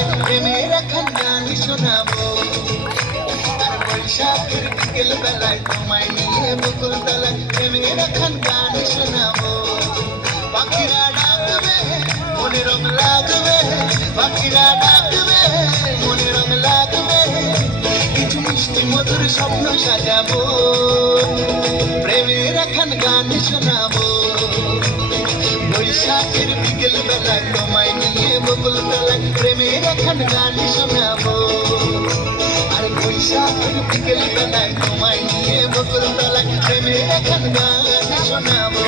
তলায় প্রেমের এখন গান শোনাবো। আর বৈশাখের বিকেল বেলায় তোমায় নিয়ে বকুল তলায় প্রেমের এখন গান শোনাবো। পাখিরা ডাকবে মনে রং লাগবে, পাখিরা ডাকবে মনে রং লাগবে, কিছু মিষ্টি মধুর স্বপ্ন সাজাবো, প্রেমের এখন গান শোনাবো। বৈশাখের বিকেল বেলায় তোমায় নিয়ে বকুল তলায় প্রেমের এখন গান শোনাবো। আর বৈশাখের বিকেল বেলায় তোমায় নিয়ে বকুল তলায় প্রেমের এখন গান শোনাবো।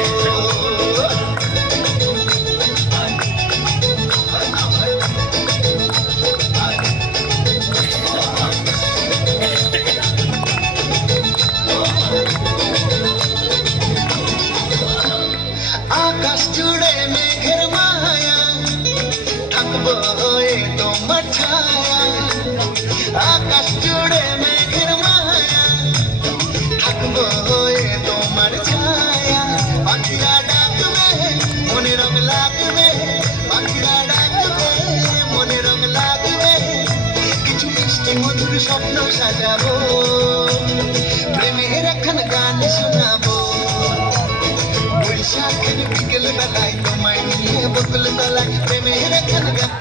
আকাশ জুড়ে মেঘের মায়া, থাকবো হয়ে তোমার ছায়া। আকাশ জুড়ে মেঘের মায়া, থাকবো হয়ে তোমার ছায়া। পাখিরা ডাকবে মনে রং লাগবে, পাখিরা ডাকবে মনে রং লাগবে, কিছু মিষ্টি মধুর স্বপ্ন সাজাবো, প্রেমের এখন গান শোনাবো। বৈশাখের বিকেল বেলায় তোমায় নিয়ে বকুল তলায় প্রেমের এখন গান